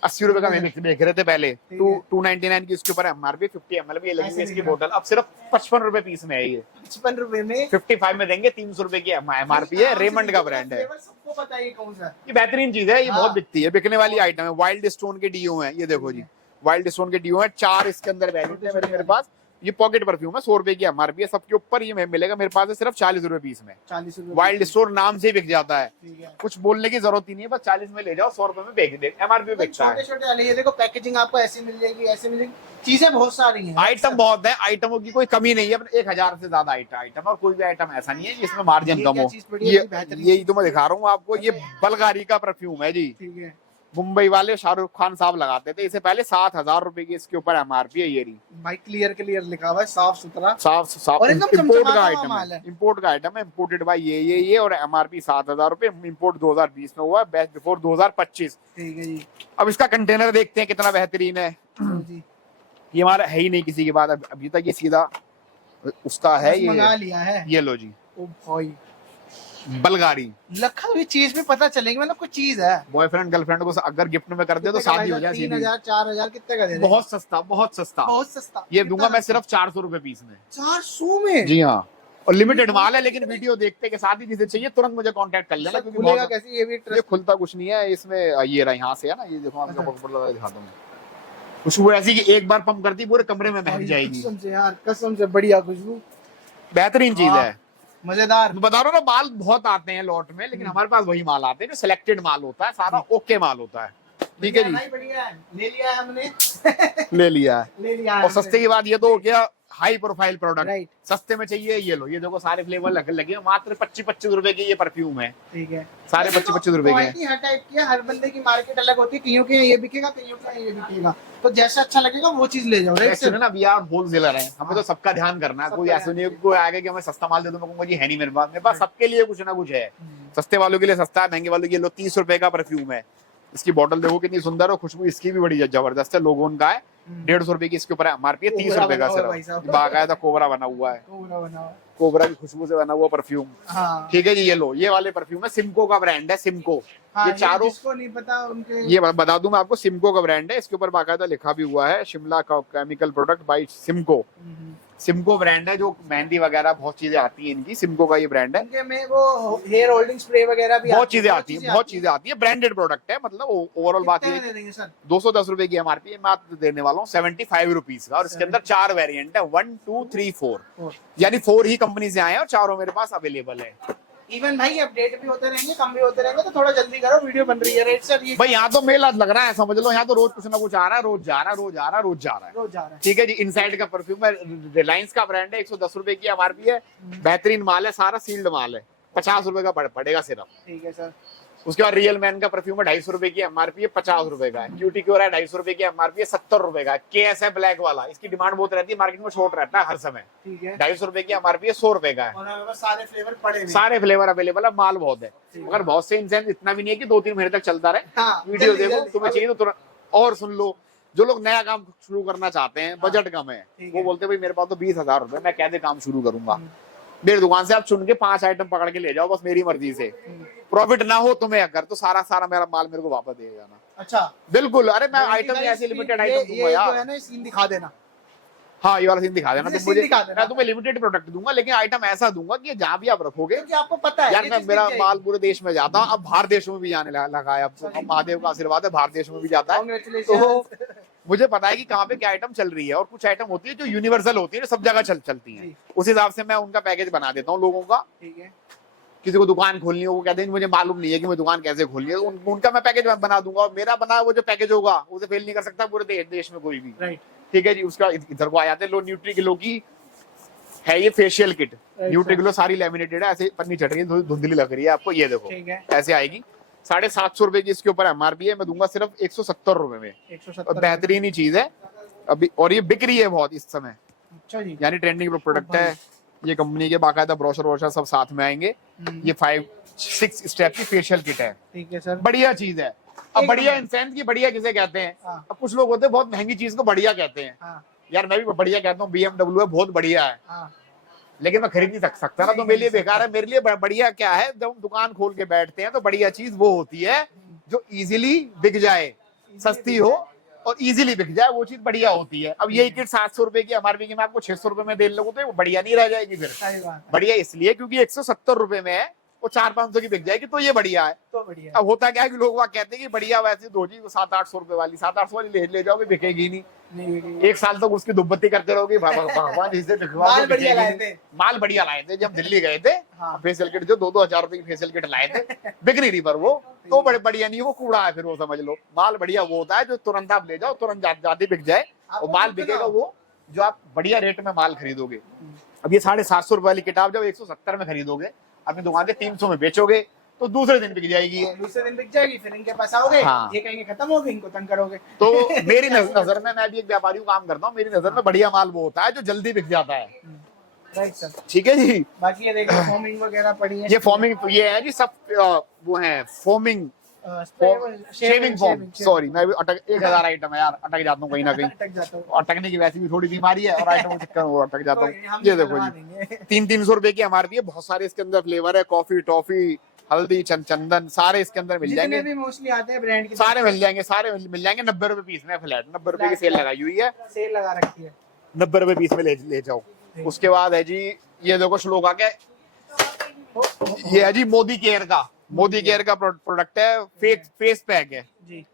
80 रुपए का देख रहे थे पहले, 299 की इसके ऊपर एमआरपी, 50 ml ये लगी है इसकी बोतल, अब सिर्फ 55 रुपए पीस में है ये, 55 रुपए में 55 में देंगे, 300 रुपए की एमआरपी है, रेमंड का ब्रांड है। सबको पता है कौन सा? ये बेहतरीन चीज है, ये बहुत बिकती है, बिकने वाली आइटम है। वाइल्ड स्टोन के डीओ है, ये देखो जी, वाइल्ड स्टोन के डीओ है, 4 इसके अंदर वेरिएंट है मेरे पास। ये पॉकेट परफ्यूम है, 100 रुपए की एमआरपी है, सबके ऊपर ये मिलेगा मेरे पास है सिर्फ 40 रुपए पीस में। 40 रुपए वाइल्ड स्टोर नाम से ही बिक जाता है, ठीक है। कुछ बोलने की जरूरत ही नहीं है, बस 40 में ले जाओ, 100 रुपए में बेच दे, एमआरपी बेचता है। छोटे छोटे वाले ये देखो, पैकेजिंग आपको ऐसी मिल जाएगी, ऐसे मिलेगी, चीजें बहुत सारी हैं, आइटम बहुत है, आइटमों की कोई कमी नहीं है, 1000 से ज्यादा आइटम, और कोई भी आइटम ऐसा नहीं है जिसमें मार्जिन कम हो। यही तो मैं दिखा रहा हूँ आपको, ये बलगारी का परफ्यूम है जी, ठीक है। मुंबई वाले शाहरुख खान साहब लगाते थे, इसे पहले 7000 रुपए की इसके ऊपर एमआरपी है। ये रही भाई, क्लियर क्लियर लिखा हुआ है, साफ सुथरा, साफ और एकदम इम्पोर्ट का चमचमाता आइटम माल है, है। इम्पोर्ट का आइटम है, इम्पोर्टेड बाय ये और एमआरपी 7000 रुपए, इम्पोर्ट 2020 में हुआ है, बेस्ट बिफोर 2025। ठीक है जी। अब इसका कंटेनर देखते हैं कितना बेहतरीन है जी, ये हमारा है ही नहीं किसी के बाद अभी तक, ये सीधा उसका है, बस ये मंगा लिया है। ये लो जी, ओ भाई, बलगारी लखा हुई चीज भी पता चलेगी, मतलब कुछ चीज है। बॉयफ्रेंड गर्लफ्रेंड को अगर गिफ्ट में कर दे तो शादी हो जाए सीधी। 3000 4000 कितने का दे रहे हैं? बहुत सस्ता, बहुत सस्ता, बहुत सस्ता। ये दूंगा मैं सिर्फ 400 रुपए पीस में। 400 में? जी हाँ, और लिमिटेड माल है, लेकिन वीडियो देखते के साथ ही जिसे चाहिए तुरंत मुझे कांटेक्ट कर लेना, क्योंकि खुलेगा बहुत कैसे? ये भी ये ट्रस्ट। खुलता कुछ नहीं है इसमें, ये रहा यहाँ से है ना, ये देखो आपका ऊपर लगा दिखाता हूँ, खुशबू ऐसी कि एक बार पंप करती पूरे कमरे में महक जाएगी, कसम से यार, कसम से बढ़िया खुशबू, बेहतरीन चीज है, मजेदार। मैं बता रहा हूँ ना, माल बहुत आते हैं लॉट में, लेकिन हमारे पास वही माल आते हैं जो सिलेक्टेड माल होता है, सारा ओके माल होता है। ठीक है जी, बढ़िया है, ले लिया है हमने, ले लिया है। ले लिया है और सस्ते की बात ये तो हो गया, हाई प्रोफाइल प्रोडक्ट, राइट। सस्ते में चाहिए ये लो, ये देखो सारे फ्लेवर लगे हैं, मात्र 25-25 रुपए की ये परफ्यूम है, ठीक है, सारे 25-25 रुपए के हैं। हर टाइप की है, हर बंदे की मार्केट अलग होती है, कईयों के ये बिकेगा, कईयों के ये बिकेगा, तो जैसा अच्छा लगेगा वो चीज ले जाओ, राइट एक्चुअली सर? ना वी आर होलसेलर हैं, हमें तो सबका ध्यान करना है, कोई ऐसा नहीं है कि कोई आगे कि हमें सस्ता माल दे दो, मैं कहूंगा जी है नहीं मेरे पास सबके लिए कुछ ना कुछ है, सस्ते वालों के लिए सस्ता है, महंगे वालों के लिए लो 30 रुपए का परफ्यूम है, इसकी बोतल देखो कितनी सुंदर है, खुशबू इसकी भी बड़ी जबरदस्त है, लोगोन का है, 150 रुपए की इसके ऊपर एमआरपी है, 30 रुपए का सिर्फ, बाकायदा कोबरा बना हुआ है, कोबरा की खुशबू से बना हुआ परफ्यूम। हाँ। ठीक है जी, ये लो, ये वाले परफ्यूम है, सिम्को का ब्रांड है, सिम्को। हाँ, ये चारों जिसको नहीं पता उनके, ये बता दूं मैं आपको, सिम्को का ब्रांड है, इसके ऊपर बाकायदा लिखा भी हुआ है, शिमला का केमिकल प्रोडक्ट बाय सिम्को। सिम्को ब्रांड है, जो मेहंदी वगैरह बहुत चीजें आती है इनकी, सिम्को का ये ब्रांड है, इनके में वो हेयर होल्डिंग स्प्रे वगैरह भी बहुत चीजें आती है, बहुत चीजें आती है, ब्रांडेड प्रोडक्ट है, मतलब ओवरऑल बात कितने ये में दे देंगे सर? 210 रुपए की एमआरपी है, मैं आपको देने वाला हूँ 75 रुपीज का, और इसके अंदर 4 वेरिएंट है, 1 2 3 4, यानी 4 ही कंपनी से आए हैं और चारों मेरे पास अवेलेबल है। इवन भाई अपडेट भी होते रहेंगे, कम भी होते रहेंगे, तो थोड़ा जल्दी करो, वीडियो बन रही है, राइट सर? ये भाई यहाँ तो मेला लग रहा है, समझ लो, यहाँ तो रोज कुछ ना कुछ आ रहा है, रोज जा रहा है, रोज आ रहा है, रोज जा रहा है, रोज जा रहा है। ठीक है जी। इनसाइड का परफ्यूम है, रिलायंस का ब्रांड है, 110 रुपए की एमआरपी है, बेहतरीन माल है, सारा सील्ड माल है, 50 रुपए का पड़ेगा सिर्फ। ठीक है सर। उसके बाद रियल मैन का परफ्यूम है, 250 रुपए की एमआरपी है, 50 रुपए का है। क्यूटी क्योर है, 250 रुपए की एमआरपी है, 70 रुपए का है। केएस है ब्लैक वाला, इसकी डिमांड बहुत रहती है, मार्केट में शॉर्ट रहता है हर समय, ठीक है, 250 रुपए की एमआरपी है, 100 रुपए का है, और हमारे पास सारे फ्लेवर पड़े हुए हैं। सारे फ्लेवर अवेलेबल है, माल बहुत है, मगर बहुत से इंसान इतना भी नहीं है कि 2-3 महीने तक चलता रहे। हाँ, वीडियो जल्दी, देखो, जल्दी। तुम्हें चाहिए तो तुरंत और सुन लो। जो लोग नया काम शुरू करना चाहते हैं, बजट कम है, ठीक वो है। बोलते हैं भाई मेरे पास तो 20,000 रुपए, मैं कैसे काम शुरू करूंगा, मेरी दुकान से आप चुन के 5 आइटम पकड़ के ले जाओ, बस मेरी मर्जी से, प्रॉफिट ना हो तुम्हें अगर, तो सारा मेरा माल मेरे को वापस दे जाना। अच्छा, बिल्कुल, अरे मैं आइटम ऐसे लिमिटेड आइटम दूंगा ये यार। जो है ना, सीन दिखा देना। हाँ, ये वाला सीन दिखा देना, इसे तुम मुझे, सीन दिखा देना। मैं तुम्हें लिमिटेड प्रोडक्ट दूंगा, लेकिन आइटम ऐसा दूंगा कि जहाँ भी आप रखोगे, क्योंकि आपको पता है यार ये मैं चीज़ मेरा दिख माल जाएगी। पूरे देश में जाता है, अब बाहर देशों में भी जाने लगा है, अब महादेव का आशीर्वाद है, बाहर देशों में भी जाता है, Congratulations। तो मुझे पता है कि कहाँ पे क्या आइटम चल रही है, और कुछ आइटम होती है जो यूनिवर्सल होती है, जो सब जगह चलती है, जी। उस हिसाब से मैं उनका पैकेज बना देता हूँ लोगों का। ठीक है, किसी को दुकान खोलनी हो, वो कहते हैं मुझे मालूम नहीं है कि मैं दुकान कैसे खोलनी है, उनका मैं पैकेज बना दूंगा, और मेरा बना वो जो पैकेज होगा उसे फेल नहीं कर सकता पूरे देश में कोई भी। राइट, ठीक है जी। उसका इधर को आ जाते हैं लो, न्यूट्रीग्लो की है ये फेशियल किट, न्यूट्रीग्लो सारी लेमिनेटेड है, ऐसे पन्नी चढ़ रही है, थोड़ी धुंधली लग रही है आपको, ये देखो ठीक है, ऐसे आएगी, 750 रुपए की इसके ऊपर एमआरपी है, मैं दूंगा सिर्फ 170 रुपए में, 170। और बेहतरीन ही चीज है अभी, और ये बिक रही है बहुत इस समय, अच्छा जी, यानी ट्रेंडिंग प्रोडक्ट है ये, कंपनी के बाकायदा ब्रोशर वोशर सब साथ में आएंगे। ये 5-6 स्टेप की फेशियल किट है, ठीक है सर। बढ़िया चीज है। अब बढ़िया इंसान की बढ़िया किसे कहते हैं? हाँ। अब कुछ लोग होते हैं बहुत महंगी चीज को बढ़िया कहते हैं, हाँ, यार मैं भी बढ़िया कहता हूँ, BMW है बहुत बढ़िया है, हाँ, लेकिन मैं खरीद नहीं सकता ना, तो मेरे लिए बेकार है। मेरे लिए बढ़िया क्या है, जब हम दुकान खोल के बैठते हैं तो बढ़िया चीज वो होती है जो इजीली बिक जाए, सस्ती हो और इजीली बिक जाए, वो चीज बढ़िया होती है। अब यही किट 700 रुपए की MRP की मैं आपको 600 रुपए में दे लगूं तो वो बढ़िया नहीं रह जाएगी फिर। सही बात है। बढ़िया इसलिए क्योंकि 170 रुपए में है, वो 400-500 की बिक जाएगी, तो ये बढ़िया है। तो बढ़िया। अब होता क्या है कि लोग वहाँ कहते हैं कि बढ़िया वैसे दो जी 700-800 रुपए वाली, 700-800 वाली ले जाओगे, बिकेगी नहीं। एक साल तक उसकी दुब्बत्ती करते रहोगे, भगवान जिससे माल बढ़िया लाए थे। माल बढ़िया लाए थे। जब दिल्ली गए थे, हाँ। फेशियल किट जो 2-2 हजार रुपए की फेशियल किट लाए थे, बिक नहीं रही, पर वो तो बड़े बढ़िया नहीं, वो कूड़ा है फिर, वो समझ लो। माल बढ़िया वो होता है जो तुरंत आप ले जाओ, तुरंत जाते बिक जाए, और माल बिकेगा वो जो आप बढ़िया रेट में माल खरीदोगे। अब ये 750 रुपए वाली किताब जब 170 में खरीदोगे, अपनी दुकान पे 300 में बेचोगे, तो दूसरे दिन बिक जाएगी। दूसरे दिन बिक जाएगी, फिर इनके पास आओगे। हाँ। ये कहेंगे खत्म हो गई, इनको तंग करोगे। तो मेरी नजर में, मैं भी एक व्यापारी काम करता हूँ, मेरी नजर में बढ़िया माल वो होता है जो जल्दी बिक जाता है। Right sir. ठीक है जी। बाकी ये देखो फोमिंग वगैरह पड़ी है। ये फोमिंग ये है जी, सब वो है फोमिंग, शेविंग फोम। सॉरी, मैं भी 1000 आइटम है यार, अटक जाता हूँ कहीं ना कहीं। अटक जाता हूँ। अटकने की वैसे भी थोड़ी बीमारी है, और आइटम चक्कर में अटक जाता कोई नहीं, हम हूँ। ये देखो करवा जी, देंगे। 300 रुपए की MRP है, बहुत सारे इसके अंदर फ्लेवर है, कॉफी, टॉफी, हल्दी, चंदन, सारे इसके अंदर मिल जितने जाएंगे। भी मोस्टली आते हैं ब्रांड के, सारे मिल जाएंगे, सारे मिल जाएंगे। 90 रुपए पीस में फ्लैट, 90 रुपए की सेल लगाई हुई है, सेल लगा रखी है। 90 रुपए पीस में ले जाओ। उसके बाद है जी, ये देखो श्लोका के, ये है जी मोदी केयर का, मोदी केयर का प्रोडक्ट है, फेस पैक है जी।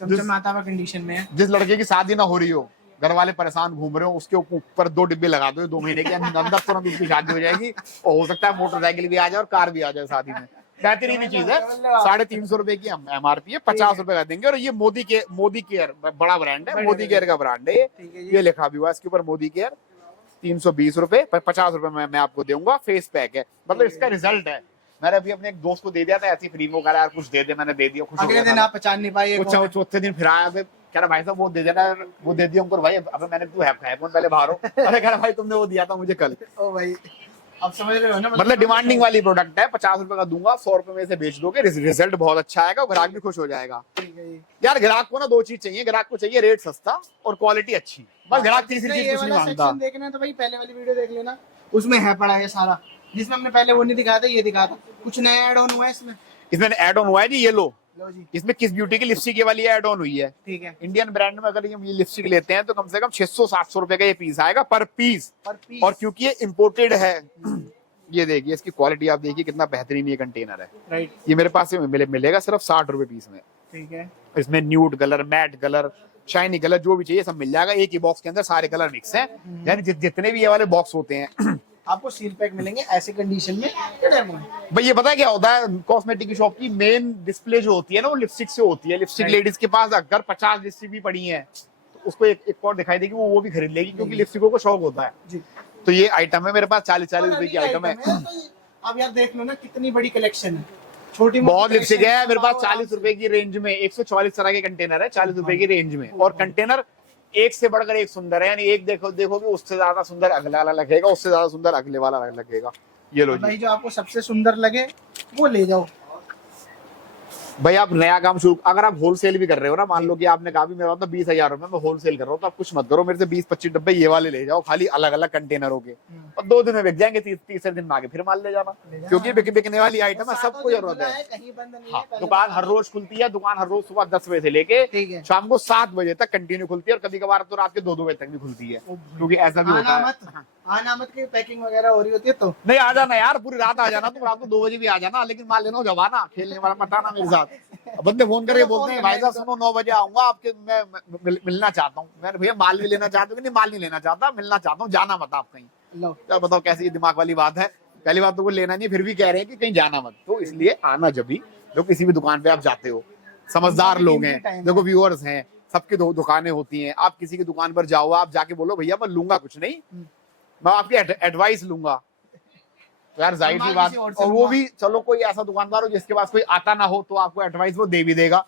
चमचमाता हुआ कंडीशन में है। जिस लड़के की शादी ना हो रही हो, घर वाले परेशान घूम रहे हो, उसके ऊपर 2 डिब्बे लगा दो, 2 महीने के अंदर तुरंत उसकी शादी हो जाएगी, और हो सकता है मोटरसाइकिल भी आ जाए और कार भी आ जाए शादी में। बेहतरीन चीज है। 350 रुपए की MRP है, 50 रुपए का देंगे। और ये मोदी केयर बड़ा ब्रांड है, मोदी केयर का ब्रांड है ये लिखा भी हुआ है इसके ऊपर, मोदी केयर। 320 रुपए, 50 रुपए में मैं आपको दूंगा। फेस पैक है, मतलब इसका रिजल्ट है। मैंने अभी अपने एक दोस्त को दे दिया था ऐसे फ्री में, कह रहा यार कुछ दे दे, मैंने दे दिया, खुश हो अगले गया दिन था। आप पहचान नहीं पाए। कुछ चौथे दिन फिर आया, कह रहा भाई साहब वो दे देना, वो दे दिया उनको। भाई अब मैंने, तू है कौन पहले बाहर हो। अरे कह रहा भाई तुमने वो दिया था मुझे कल। ओ भाई, अब समझ रहे हो ना, मतलब डिमांडिंग वाली प्रोडक्ट है, 50 रुपए का दूंगा, 100 रुपए में से बेच दोगे, रिजल्ट बहुत अच्छा आएगा, ग्राहक भी खुश हो जाएगा। ठीक है जी। यार ग्राहक को ना 2 चीज चाहिए, ग्राहक को चाहिए रेट सस्ता और क्वालिटी अच्छी, बस ग्राहक तीसरी चीज कुछ नहीं मांगता। देखना तो भाई पहले वाली वीडियो देख लेना, उसमें है पड़ा है सारा, जिसमें हमने पहले वो नहीं दिखाया था, ये दिखाया था। कुछ नया ऐड ऑन हुआ है इसमें। इसमें ऐड ऑन हुआ है जी, ये लो जी। इसमें किस ब्यूटी की लिपस्टिक ये वाली ऐड ऑन हुई है। ठीक है। इंडियन ब्रांड में अगर ये लिपस्टिक लेते हैं तो कम से कम 600-700 रुपए का ये पीस आएगा पर पीस। और क्योंकि ये इम्पोर्टेड है, ये देखिए इसकी क्वालिटी आप देखिए कितना बेहतरीन ये कंटेनर है। राइट। ये मेरे पास मिलेगा सिर्फ 60 रुपए पीस में। ठीक है। इसमें nude colour, matte colour, shiny colour, जो भी चाहिए सब मिल जाएगा। एक ही बॉक्स के अंदर सारे कलर मिक्स हैं, यानी जितने भी ये वाले बॉक्स होते हैं आपको सील पैक मिलेंगे ऐसी कंडीशन में। भाई ये पता है क्या होता है, कॉस्मेटिक की शॉप की मेन डिस्प्ले जो होती है ना, वो लिपस्टिक से होती है। लिपस्टिक लेडीज के पास अगर 50 लिपस्टिक भी पड़ी है तो उसको एक और दिखाई देगी, वो भी खरीद लेगी, क्योंकि लिपस्टिकों को शौक होता है जी। तो ये आइटम है मेरे पास, 40-40 रुपए की आइटम है। अब यार देख लो ना कितनी बड़ी कलेक्शन है, छोटी बहुत लिपस्टिक है मेरे पास। 40 रुपए की रेंज में 144 तरह के कंटेनर है, 40 रुपए की रेंज में। और कंटेनर एक से बढ़कर एक सुंदर है, यानी एक देखोगे उससे ज्यादा सुंदर अगला वाला लगेगा, उससे ज्यादा सुंदर अगले वाला लगेगा। ये लो भाई, जो आपको सबसे सुंदर लगे वो ले जाओ। भाई आप नया काम शुरू, अगर आप होलसेल भी कर रहे हो ना, मान लो कि आपने कहा भी मेरा तो 20,000 रुपए में होलसेल कर रहा हूँ, तो आप कुछ मत करो, मेरे से 20-25 डब्बे ये वाले ले जाओ, खाली अलग अलग कंटेनरों के, और 2 दिन में बिक जाएंगे। तीसरे दिन में आगे फिर माल ले जाना, क्योंकि बिकने वाली आइटम है, सबको जरूरत है। हाँ, दुकान हर रोज खुलती है, दुकान हर रोज सुबह 10 बजे से लेके शाम को 7 बजे तक कंटिन्यू खुलती है, और कभी कभार तो रात के 2-2 बजे तक भी खुलती है, क्योंकि ऐसा भी होता है। आनामत की पैकिंग वगैरह हो रही होती है तो नहीं, आ जाना यार, पूरी रात आ जाना, तुम रात को 2 बजे भी आ जाना, लेकिन माल लेना हो जब आना, खेलने वाला मत आना मेरे साथ। बंदे फोन करके बोलते हैं भाई साहब सुनो 9 बजे आऊंगा आपके, मैं मिलना चाहता हूँ। मैंने भैया माल भी लेना चाहते हो कि नहीं? माल नहीं लेना चाहता, मिलना चाहता हूँ, जाना मत आप कहीं। तो बताओ कैसी दिमाग वाली बात है। पहली बात तो वो लेना नहीं, फिर भी कह रहे हैं कि कहीं जाना मत, तो इसलिए आना जब भी जो किसी भी दुकान पे आप जाते हो। समझदार लोग हैं, देखो व्यूअर्स हैं, सबकी दुकानें होती हैं। आप किसी की दुकान पर जाओ, आप जाके बोलो भैया मैं लूंगा कुछ नहीं, मैं आपकी एडवाइस लूंगा, तो यार जाहिर सी बात। और वो भी चलो कोई ऐसा दुकानदार हो जिसके पास कोई आता ना हो, तो आपको एडवाइस वो दे भी देगा,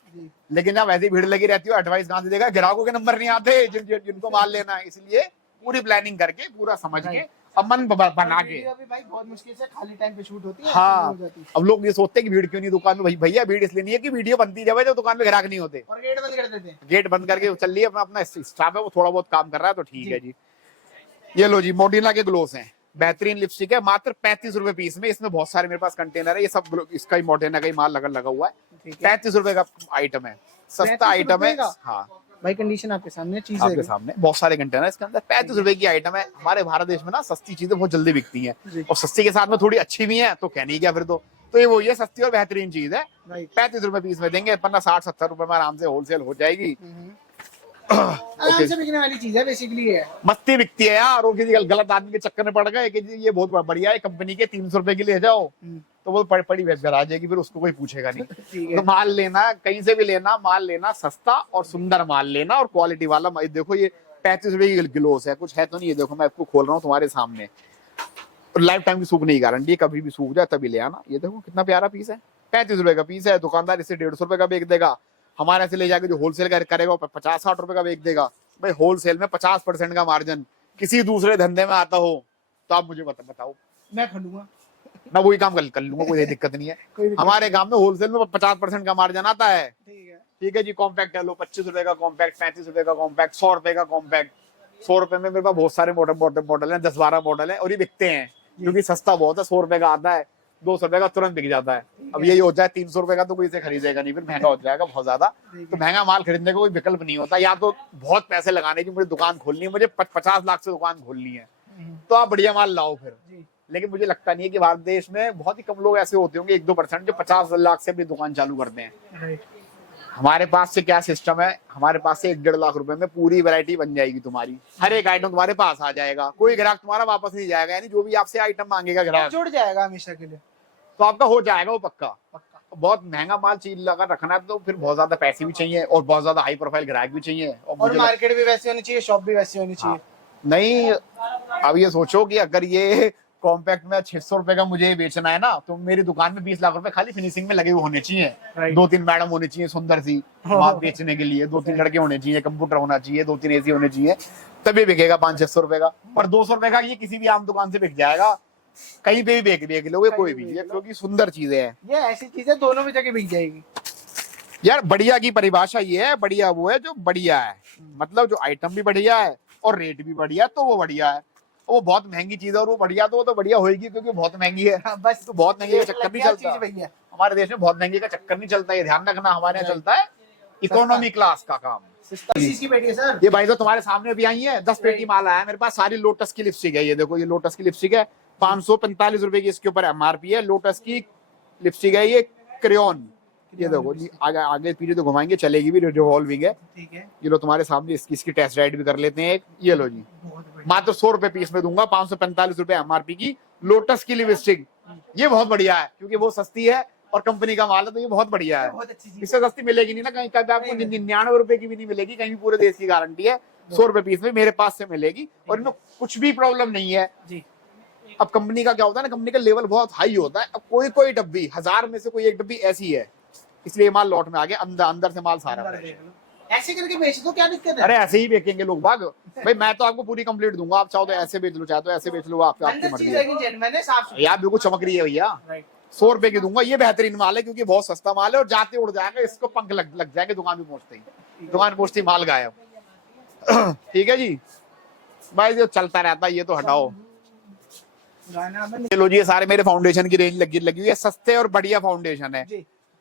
लेकिन जब वैसी भीड़ लगी रहती हो, एडवाइस कहाँ से देगा? ग्राहकों के नंबर नहीं आते जिनको माल लेना है। इसलिए पूरी प्लानिंग करके, पूरा समझ के, अब मन बना के। भाई बहुत मुश्किल से खाली टाइम पे शूट होती है। हाँ, अब लोग ये सोचते हैं कि भीड़ क्यों नहीं दुकान में। भैया भीड़ इसलिए नहीं है कि वीडियो बनती जब है जब दुकान में ग्राहक नहीं होते, और गेट बंद कर देते हैं। गेट बंद करके चल लिए, अपना स्टाफ है वो थोड़ा बहुत काम कर रहा है, तो ठीक है जी। ये लो जी, मोडिना के ग्लोव्स हैं, बेहतरीन लिपस्टिक है, मात्र 35 रुपए पीस में। इसमें बहुत सारे मेरे पास कंटेनर है, ये सब इसका ही मॉडर्न का ही माल लगा हुआ है। 35 रुपए का आइटम है, सस्ता आइटम है। हाँ भाई कंडीशन आपके सामने, चीजें आपके सामने, बहुत सारे कंटेनर इसके अंदर। 35 रुपए की आइटम है। हमारे भारत देश में ना सस्ती चीजें बहुत जल्दी बिकती हैं, और सस्ती के साथ में थोड़ी अच्छी भी है, तो कहने ही क्या फिर। तो ये वही है, सस्ती और बेहतरीन चीज है। 35 रुपए पीस में देंगे, 50-60-70 रुपए में आराम से होलसेल हो जाएगी। आराम से बिकने वाली चीज है बेसिकली। है मस्ती बिकती है यार, और किसी गलत आदमी के चक्कर में पड़ गए कि जी ये बहुत बढ़िया है कंपनी के, 300 रुपए की ले जाओ, तो वो पड़ी घर आ जाएगी, फिर उसको कोई पूछेगा नहीं। तो माल लेना, कहीं से भी लेना, माल लेना सस्ता और सुंदर माल लेना, और क्वालिटी वाला। देखो ये 35 रुपए की ग्लोस है, कुछ है तो नहीं। ये देखो मैं आपको खोल रहा हूँ तुम्हारे सामने, लाइफ टाइम की सूखने की गारंटी, कभी भी सूख जाए तभी ले आना। ये देखो कितना प्यारा पीस है, 35 रुपए का पीस है। दुकानदार इसे 150 रुपए का बेच देगा, हमारे से ले जाके जो होलसेल करेगा वो 50-60 रुपए का बेच देगा। भाई होलसेल में 50% का मार्जिन किसी दूसरे धंधे में आता हो तो आप मुझे बताओ, मैं खरीदूंगा, मैं वही काम कर लूंगा, कोई दिक्कत नहीं है। हमारे काम में होलसेल में 50% का मार्जिन आता है। ठीक है जी। कॉम्पैक्ट है लो, 25 रुपए का कॉम्पैक्ट, 35 रुपए का कॉम्पैक्ट, 100 रुपए का कॉम्पैक्ट। 100 रुपए में मेरे पास बहुत सारे मॉडल है, 10-12 मॉडल है, और ये बिकते हैं क्योंकि सस्ता बहुत है। 100 रुपए का आता है, 200 रुपए का तुरंत बिक जाता है। अब यही हो जाए 300 रुपए का तो कोई इसे खरीदेगा नहीं, फिर महंगा हो जाएगा बहुत ज्यादा। तो महंगा माल खरीदने का कोई विकल्प नहीं होता, या तो बहुत पैसे लगाने की, मुझे दुकान खोलनी है, मुझे 50 लाख से दुकान खोलनी है, तो आप बढ़िया माल लाओ फिर। लेकिन मुझे लगता नहीं है कि भारत देश में बहुत ही कम लोग ऐसे होते होंगे, 1-2% जो 50 लाख से अपनी दुकान चालू करते हैं। हमारे पास से क्या सिस्टम है, हमारे पास से 1-1.5 लाख रुपए में पूरी वैरायटी बन जाएगी तुम्हारी, हर एक आइटम तुम्हारे पास आ जाएगा, कोई ग्राहक तुम्हारा वापस नहीं जाएगा। यानी जो भी आपसे आइटम मांगेगा ग्राहक जुड़ जाएगा हमेशा के लिए, तो आपका हो जाएगा वो पक्का। बहुत महंगा माल चीज लगा रखना है तो फिर बहुत ज्यादा पैसे भी चाहिए, और बहुत ज्यादा हाई प्रोफाइल ग्राहक भी चाहिए, और मार्केट भी वैसी होनी चाहिए, शॉप भी वैसी होनी चाहिए। नहीं, अब ये सोचो कि अगर ये कॉम्पैक्ट में 600 रुपए का मुझे बेचना है ना, तो मेरी दुकान में 20 लाख रुपए खाली फिनिशिंग में लगे हुए होने चाहिए। 2-3 मैडम होनी चाहिए सुंदर सी माल बेचने के लिए, 2-3 लड़के होने चाहिए, कंप्यूटर होना चाहिए, 2-3 एसी होने चाहिए, तभी बिकेगा 500-600 रुपए का। और 200 रुपए का ये किसी भी आम दुकान से बिक जाएगा, कहीं पे भी बेच लोगे कोई भी, क्योंकि सुंदर चीजें हैं। ये ऐसी चीजें दोनों भी जगह बिक जाएगी यार। बढ़िया की परिभाषा ये है, बढ़िया वो है जो बढ़िया है, मतलब जो आइटम भी बढ़िया है और रेट भी बढ़िया, तो वो बढ़िया है। वो बहुत महंगी चीज है और वो बढ़िया, तो वो तो बढ़िया होगी क्योंकि बहुत महंगी है। बस तो बहुत महंगी का चक्कर नहीं चलता हमारे देश में, बहुत महंगी का चक्कर नहीं चलता, ये ध्यान रखना। हमारे यहाँ चलता है इकोनॉमी क्लास का काम। सर ये भाई तो तुम्हारे सामने भी आई है, 10 पेटी माल आया मेरे पास, सारी लोटस की लिपस्टिक है। ये देखो, ये लोटस की लिपस्टिक है, 545 रुपए की इसके ऊपर MRP है। लोटस की लिपस्टिक है ये, क्रेयॉन। ये देखो जी, आगे पीछे तो घुमाएंगे, चलेगी भी, रिवॉल्विंग है। ठीक है, ये लो तुम्हारे सामने, इसकी टेस्ट राइड भी कर लेते हैं। ये लो जी, मात्र 100 रुपए पीस में दूंगा, 545 रुपए MRP की लोटस की लिपस्टिक। ये बहुत बढ़िया है क्योंकि वो सस्ती है और कंपनी का माल है, तो ये बहुत बढ़िया है। इससे सस्ती मिलेगी नहीं ना कहीं, कभी आपको 99 रुपए की भी नहीं मिलेगी कहीं, पूरे देश की गारंटी है। 100 रुपए पीस में मेरे पास से मिलेगी, और इनमें कुछ भी प्रॉब्लम नहीं है जी। अब कंपनी का क्या होता है ना, कंपनी का लेवल बहुत हाई होता है। अब कोई डब्बी 1000 में से कोई एक डब्बी ऐसी है, इसलिए माल लॉट में आ गया, अंदर से माल सारा ऐसे करके बेच दो, क्या दिक्कत है? अरे ऐसे ही बेचेंगे लोग बाग भाई, मैं तो आपको पूरी कंप्लीट दूंगा, आप चाहो तो ऐसे बेच लो, चाहे तो ऐसे बेच लो, आपकी मर्जी है। यार बिल्कुल चमक रही है भैया, 100 रुपए की दूंगा। ये बेहतरीन माल है क्योंकि बहुत सस्ता माल है, और जाते उड़ जाएगा, इसको पंख लग जाएंगे दुकान पे पहुंचते ही, दुकान पहुंचते ही माल गायब। ठीक है जी भाई, जो चलता रहता है ये तो हटाओ। चलो जी, ये सारे मेरे फाउंडेशन की रेंज लगी हुई है, सस्ते और बढ़िया फाउंडेशन है।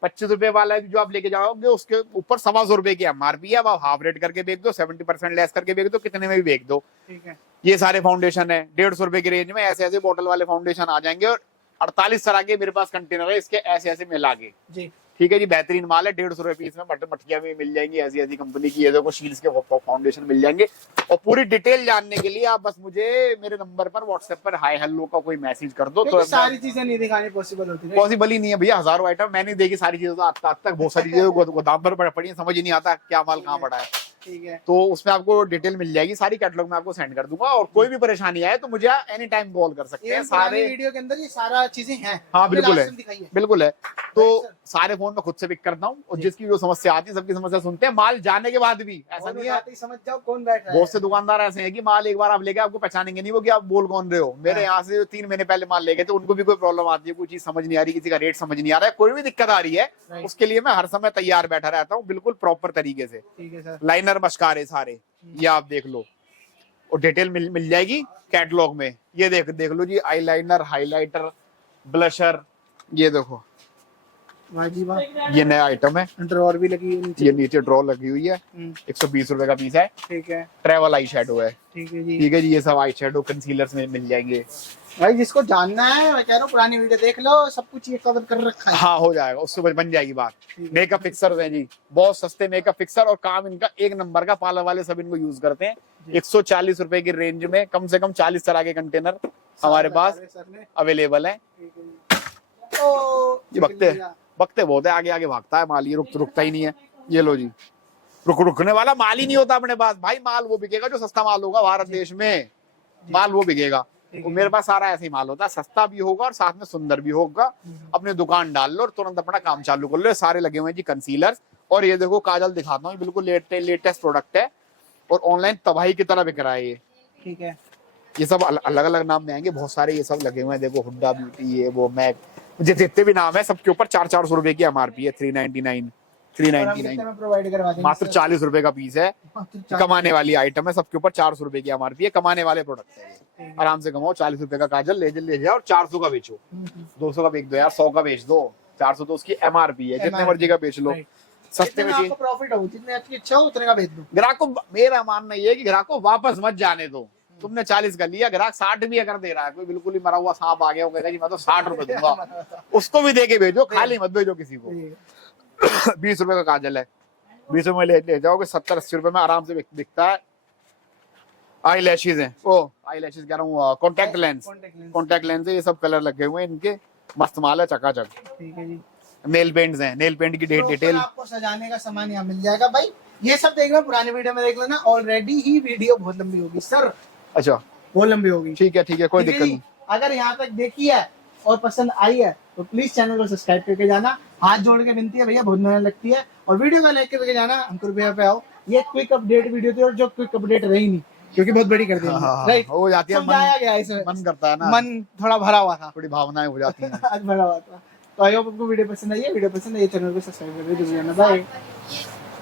25 रुपए वाला जो आप लेके जाओगे उसके ऊपर 125 रुपए की MRP है, आप हाफ रेट करके बेच दो, 70% लेस करके बेच दो, कितने में भी बेच दो। ठीक है, ये सारे फाउंडेशन है 150 रुपए की रेंज में। ऐसे ऐसे बोतल वाले फाउंडेशन आ जाएंगे, और 48 तरह के मेरे पास कंटेनर है इसके, ऐसे ऐसे मिला के जी। ठीक है जी, बेहतरीन माल है, 150 रुपए पीस में। मटकियां भी मिल जाएंगी ऐसी ऐसी कंपनी की, ये देखो शील्स के फाउंडेशन मिल जाएंगे। और पूरी डिटेल जानने के लिए आप बस मुझे मेरे नंबर पर व्हाट्सएप पर हाय हेलो का कोई मैसेज कर दो, तो सारी चीजें नहीं दिखानी पॉसिबल होती है, पॉसिबल ही नहीं है भैया। हजारों आइटम मैंने देखी, सारी चीजें तो आज तक बहुत सारी चीजें गोदाम पर पड़ी है, समझ ही नहीं आता क्या माल कहाँ पड़ा है। ठीक है, तो उसमें आपको डिटेल मिल जाएगी, सारी कैटलॉग में आपको सेंड कर दूंगा, और कोई भी परेशानी आए तो मुझे एनी टाइम कॉल कर सकते हैं। सारे वीडियो के अंदर ये सारा चीजें हैं। हाँ बिल्कुल है, बिल्कुल है। तो सारे फोन में खुद से पिक करता हूँ, और जिसकी जो समस्या आती है सबकी समस्या सुनते हैं, माल जाने के बाद भी। ऐसा नहीं है, समझ जाओ कौन बैठ रहा है। बहुत से दुकानदार ऐसे हैं कि माल एक बार आप लेके आपको पहचानेंगे नहीं वो कि आप बोल कौन रहे हो। मेरे यहाँ से 3 महीने पहले माल ले गए थे, उनको भी कोई प्रॉब्लम आती है, कोई चीज समझ नहीं आ रही, किसी का रेट समझ नहीं आ रहा है, कोई भी दिक्कत आ रही है, उसके लिए मैं हर समय तैयार बैठा रहता हूँ, बिल्कुल प्रॉपर तरीके से। ठीक है सर, लाइनर मस्कारे सारे ये आप देख लो। और डिटेल मिल जाएगी कैटलॉग में। ये देख लो जी, आईलाइनर, हाइलाइटर, ब्लशर, ये देखो, वाह जी वाह, ये नया आइटम है। ड्रॉअर भी लगी है नीचे, ये नीचे ड्रॉ लगी हुई है, 120 रुपए का पीस है। ठीक है, ट्रेवल आई शेडो है। ठीक है जी, ठीक है जी, ये सब आई शेडो कंसीलर्स में मिल जाएंगे। भाई जिसको जानना है मैं कह रहा हूँ पुरानी वीडियो देख लो, सब कुछ ये कवर कर रखा है। हाँ हो जाएगा, उससे बन जाएगी बात। मेकअप फिक्सर हैं जी, बहुत सस्ते मेकअप फिक्सर, और काम इनका एक नंबर का, पार्लर वाले सब इनको यूज करते हैं। 140 रुपए की रेंज में कम से कम 40 तरह के कंटेनर हमारे पास अवेलेबल है। ये बकते बहुत है, आगे आगे भागता है माल, ये रुकता ही नहीं है। ये लो जी, रुकने वाला माल ही नहीं होता अपने पास भाई। माल वो बिकेगा जो सस्ता माल होगा भारत देश में, माल वो बिकेगा। तो मेरे पास सारा ऐसे ही माल होता है, सस्ता भी होगा और साथ में सुंदर भी होगा। अपने दुकान डाल लो और तुरंत अपना काम चालू कर लो। सारे लगे हुए हैं जी कंसीलर। और ये देखो काजल दिखाता हूँ, बिल्कुल लेटेस्ट प्रोडक्ट है और ऑनलाइन तबाही की तरह बिक रहा है ये। ठीक है, ये सब अलग अलग नाम में आएंगे, बहुत सारे ये सब लगे हुए हैं। देखो हुड्डा ब्यूटी, ये वो मैक, जितने भी नाम है सबके ऊपर 400 रुपए की एमआरपी है। 399 प्रोवाइड करवा देंगे, मात्र 40 रुपए का पीस है। कमाने वाली आइटम है, सबके ऊपर 400 रुपए की एमआरपी है। कमाने वाले प्रोडक्ट है, आराम से कमाओ। 40 रुपए का काजल ले जाओ और 400 का बेचो। 200 का बेच दो यार, 100 का बेच दो, 400 तो उसकी एमआरपी है। जितने मर्जी का बेच लो, सस्ते में चीज, प्रॉफिट हो, जितने अच्छी इच्छा हो उतने का बेच दो। ग्राहक को मेरा मानना ये है कि ग्राहक को वापस मत जाने दो। तुमने 40 का लिया, ग्राहक 60 भी अगर दे रहा है, कोई बिल्कुल ही मरा हुआ सांप आ गया, जी मैं तो 60 रुपए दूंगा, उसको भी दे के भेजो, खाली मत भेजो किसी को। 20 रुपए का काजल है, 20 रुपए ले जाओगे, 70-80 रुपए में आराम से बिकता है। आई लैशेज है, ओ आई लैशेज कह रहा हूँ, कॉन्टेक्ट लेंस है। ये सब कलर लगे हुए हैं इनके, मस्त माल है, चकाचक। ठीक है जी, नेल पेंट्स हैं, नेल पेंट की डिटेल, आपको सजाने का सामान यहाँ मिल जाएगा भाई। ये सब देख लो, पुरानी वीडियो में देख लेना, ऑलरेडी ही वीडियो बहुत लंबी होगी सर। अच्छा बहुत लंबी होगी, ठीक है, कोई दिक्कत नहीं। अगर यहाँ तक देखी है और पसंद आई है तो प्लीज चैनल को सब्सक्राइब करके जाना। हाथ जोड़ के विनती है भैया, बहुत मेहनत लगती है। और वीडियो को लाइक करके जाना, हमको रुपया पे आओ। ये क्विक अपडेट वीडियो थी और जो क्विक अपडेट रही नहीं, क्योंकि बहुत बड़ी कर दी राइट, हो जाती है, समझाया गया इसमें, मन करता है ना, मन थोड़ा भरा हुआ था, थोड़ी भावनाएं हो जाती हैं। आज भरा हुआ था। तो आई होप आपको वीडियो पसंद आई है। वीडियो पसंद आई, चैनल को सब्सक्राइब कर दीजिए। बाय।